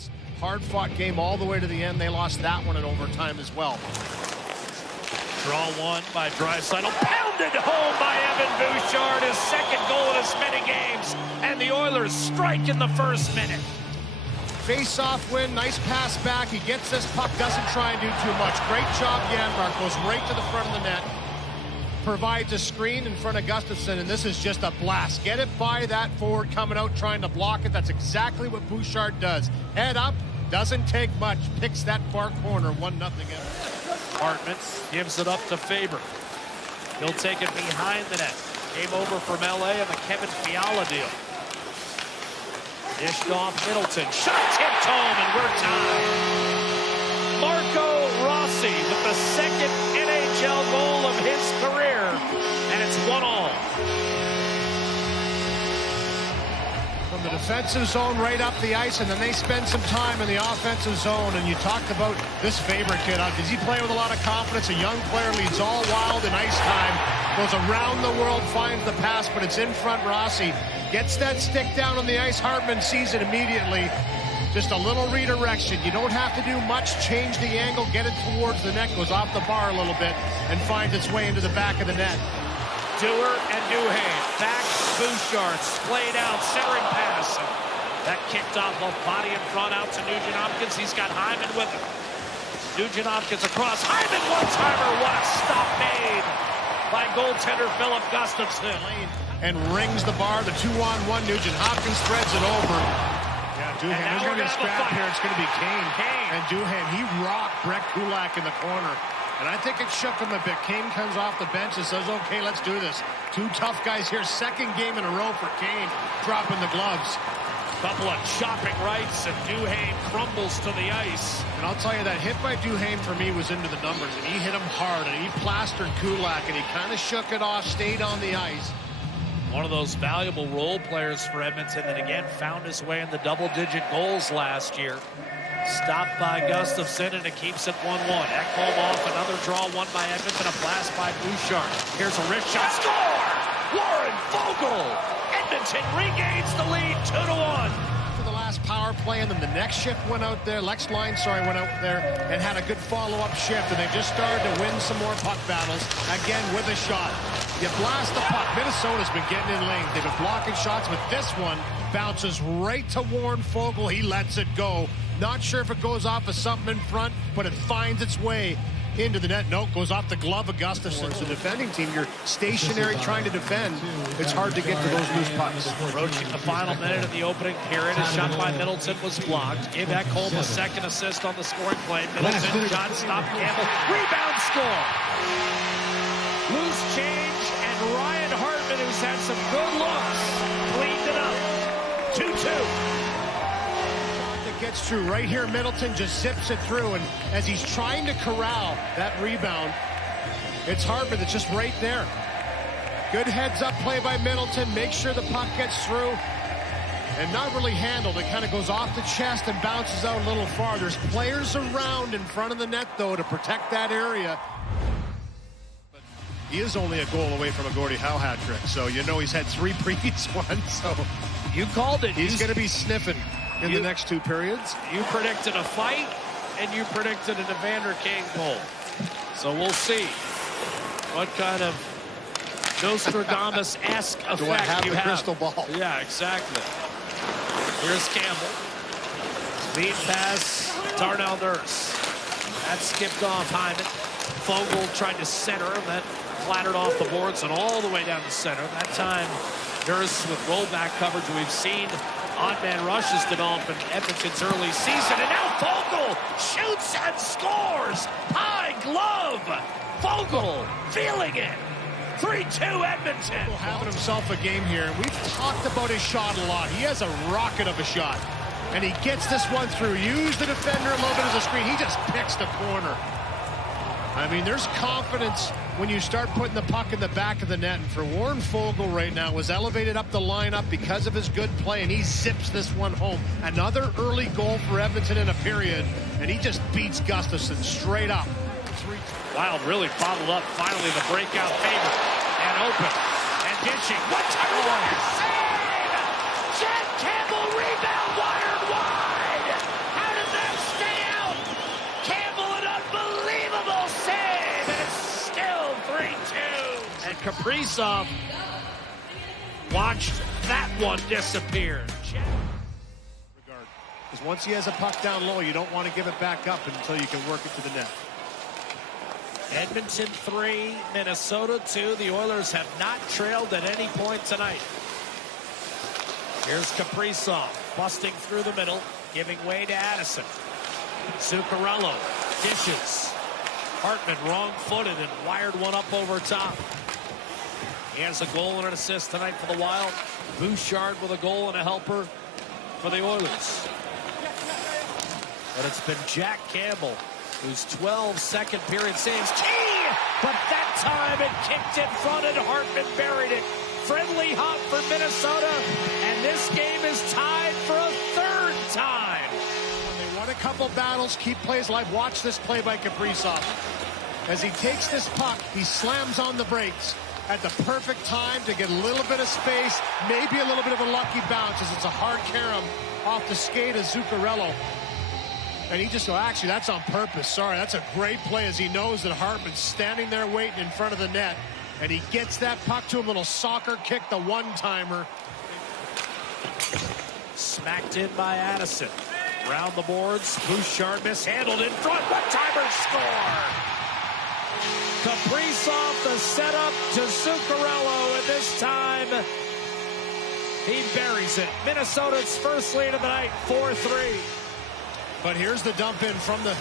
minutes. Hard-fought game all the way to the end. They lost that one in overtime as well. Draw one by Draisaitl, pounded home by Evan Bouchard, his second goal in as many games, and the Oilers strike in the first minute. Face-off win, nice pass back. He gets this puck, doesn't try and do too much. Great job, Janmark, goes right to the front of the net. Provides a screen in front of Gustafsson, and this is just a blast. Get it by that forward coming out, trying to block it. That's exactly what Bouchard does. Head up, doesn't take much, picks that far corner, 1-0. Hartman gives it up to Faber. He'll take it behind the net. Game over from LA and the Kevin Fiala deal. Dished off Middleton. Shot tipped home, and we're tied. Marco Rossi with the second NHL goal of his career, and it's 1-1. From the defensive zone right up the ice, and then they spend some time in the offensive zone. And you talked about this Faber kid. Does he play with a lot of confidence? A young player, leads all wild in ice time. Goes around the world, finds the pass, but it's in front. Rossi gets that stick down on the ice. Hartman sees it immediately. Just a little redirection. You don't have to do much. Change the angle, get it towards the net. Goes off the bar a little bit and finds its way into the back of the net. Dewar and Duhaime. Back, Bouchard, splayed out, centering pass. That kicked off the body in front out to Nugent Hopkins. He's got Hyman with him. Nugent Hopkins across. Hyman, one-timer. What a stop made by goaltender Philip Gustafsson. And rings the bar, the 2-on-1. Nugent Hopkins threads it over. Yeah, Duhaime, there's going to be a scrap here. It's going to be Kane. And Duhaime, he rocked Brett Kulak in the corner. And I think it shook him a bit. Kane comes off the bench and says, okay, let's do this. Two tough guys here. Second game in a row for Kane, dropping the gloves. Couple of chopping rights, and Duhaime crumbles to the ice. And I'll tell you, that hit by Duhaime for me was into the numbers. And he hit him hard, and he plastered Kulak, and he kind of shook it off, stayed on the ice. One of those valuable role players for Edmonton that, again, found his way in the double-digit goals last year. Stopped by Gustafsson, and it keeps it 1-1. Ekholm off, another draw, one by Edmonton, a blast by Bouchard. Here's a wrist shot, score! Warren Foegele! Edmonton regains the lead, 2-1. For the last power play, and then the next shift went out there. Lex Line, went out there and had a good follow-up shift, and they just started to win some more puck battles, again with a shot. You blast the puck. Minnesota's been getting in lanes. They've been blocking shots, but this one bounces right to Warren Foegele. He lets it go. Not sure if it goes off of something in front, but it finds its way into the net. No, it goes off the glove of Gustafsson. So the defending team, you're stationary trying to defend. It's hard to get to those loose pucks. Approaching the final minute of the opening period. A shot by Middleton was blocked. Gave Ekholm a second assist on the scoring play. Middleton, shot, stop, Campbell. Rebound, score. Loose change, and Ryan Hartman, who's had some good looks, cleaned it up. 2-2. Gets through right here. Middleton just zips it through, and as he's trying to corral that rebound, it's Hartman that's just right there. Good heads-up play by Middleton. Make sure the puck gets through, and not really handled. It kind of goes off the chest and bounces out a little far. There's players around in front of the net, though, to protect that area. But he is only a goal away from a Gordie Howe hat trick, so you know he's had 3 previous ones. So you called it. He's going to be sniffing in the next 2 periods. You predicted a fight, and you predicted an Evander Kane goal. So we'll see what kind of Nostradamus-esque effect Do I have you the have. crystal ball? Yeah, exactly. Here's Campbell. Lead pass, Darnell Nurse. That skipped off Hyman. Foegele tried to center, and that flattered off the boards and all the way down the center. That time, Nurse with rollback coverage. We've seen odd man rushes develop in Edmonton's early season, and now Foegele shoots and scores. High glove. Foegele feeling it. 3-2 Edmonton. Having himself a game here, and we've talked about his shot a lot. He has a rocket of a shot, and he gets this one through. Use the defender a little bit as a screen. He just picks the corner. I mean, there's confidence when you start putting the puck in the back of the net. And for Warren Foegele right now, was elevated up the lineup because of his good play, and he zips this one home. Another early goal for Edmonton in a period, and he just beats Gustafsson straight up. Wild really bottled up. Finally, the breakout favor. And open. And ditching. What time of wire save! Jack Campbell rebound wired wide! Kaprizov watched that one disappear. Because once he has a puck down low, you don't want to give it back up until you can work it to the net. Edmonton 3, Minnesota 2. The Oilers have not trailed at any point tonight. Here's Kaprizov busting through the middle, giving way to Addison. Zuccarello dishes. Hartman wrong-footed and wired one up over top. He has a goal and an assist tonight for the Wild. Bouchard with a goal and a helper for the Oilers. But it's been Jack Campbell, whose 12 second period saves key, but that time it kicked in front and Hartman buried it. Friendly hop for Minnesota, and this game is tied for a third time. They won a couple battles, keep plays alive. Watch this play by Kaprizov. As he takes this puck, he slams on the brakes at the perfect time to get a little bit of space, maybe a little bit of a lucky bounce as it's a hard carom off the skate of Zuccarello. And he just, actually, that's on purpose. Sorry, that's a great play as he knows that Hartman's standing there waiting in front of the net. And he gets that puck to him, little soccer kick, the one-timer. Smacked in by Addison. Round the boards, Bouchard mishandled in front. One-timer score! Kaprizov the setup to Zuccarello, and this time he buries it. Minnesota's first lead of the night, 4-3. But here's the dump in from the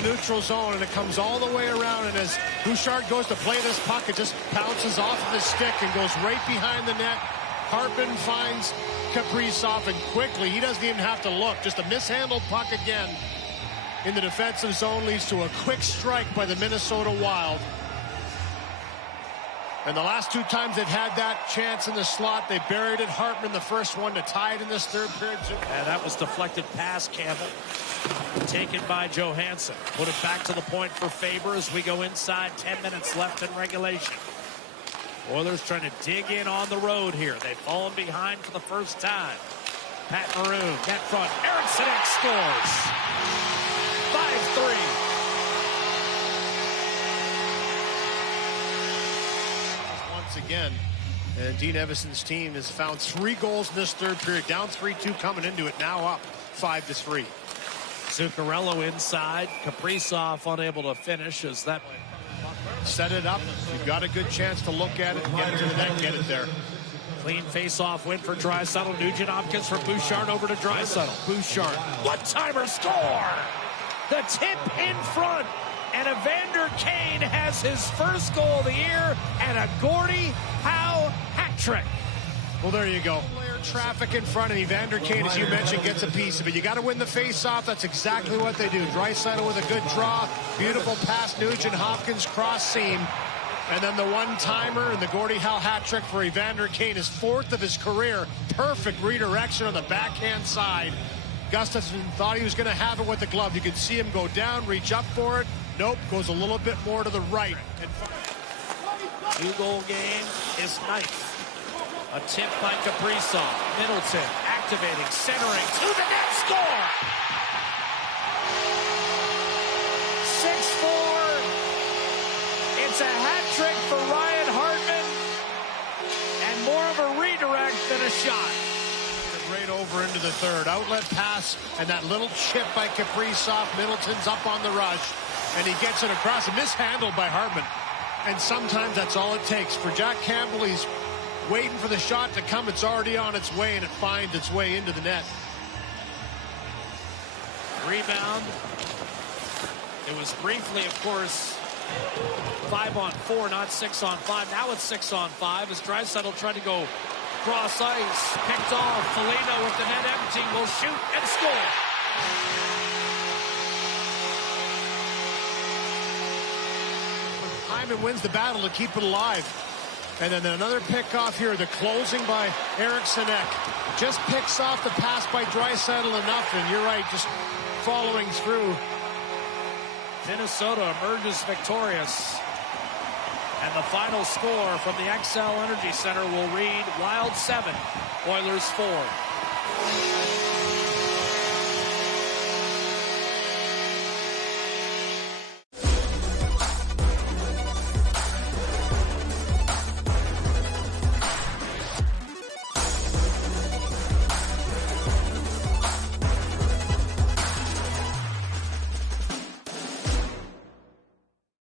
neutral zone, and it comes all the way around, and as Bouchard goes to play this puck, it just bounces off of the stick and goes right behind the net. Hartman finds Kaprizov, and quickly, he doesn't even have to look, just a mishandled puck again in the defensive zone leads to a quick strike by the Minnesota Wild. And the last two times they've had that chance in the slot, they buried it. Hartman, the first one to tie it in this third period. And that was deflected past Campbell. Taken by Johansson. Put it back to the point for Faber as we go inside. 10 minutes left in regulation. Oilers trying to dig in on the road here. They've fallen behind for the first time. Pat Maroon, net front. Eriksson scores. 5-3. Again, and Dean Evason's team has found 3 goals in this third period, down 3-2 coming into it, now up 5-3. Zuccarello inside, Kaprizov unable to finish as that set it up. You've got a good chance to look at it and get it to the net and get it there. Clean face-off win for Draisaitl. Nugent Hopkins for Bouchard over to Draisaitl. Bouchard, one-timer score! The tip in front. And Evander Kane has his first goal of the year and a Gordie Howe hat trick. Well, there you go. Player traffic in front, and Evander Kane, as you mentioned, gets a piece of it. You got to win the face-off. That's exactly what they do. Draisaitl with a good draw. Beautiful pass. Nugent Hopkins cross seam. And then the one-timer and the Gordie Howe hat trick for Evander Kane, his 4th of his career. Perfect redirection on the backhand side. Gustafsson thought he was going to have it with the glove. You could see him go down, reach up for it. Nope, goes a little bit more to the right. And 2-goal game is 9th. A tip by Kaprizov. Middleton activating, centering to the net, score! 6-4. It's a hat trick for Ryan Hartman, and more of a redirect than a shot. Right over into the third. Outlet pass, and that little chip by Kaprizov. Middleton's up on the rush. And he gets it across, mishandled by Hartman. And sometimes that's all it takes. For Jack Campbell, he's waiting for the shot to come. It's already on its way, and it finds its way into the net. Rebound. It was briefly, of course, 5-on-4, not 6-on-5. Now it's 6-on-5 as Draisaitl tried to go cross ice. Picked off. Foligno with the net empty will shoot and score. Hyman wins the battle to keep it alive. And then another pick off here, the closing by Eriksson Ek. Just picks off the pass by Draisaitl enough, and you're right, just following through. Minnesota emerges victorious. And the final score from the XL Energy Center will read Wild 7, Oilers 4.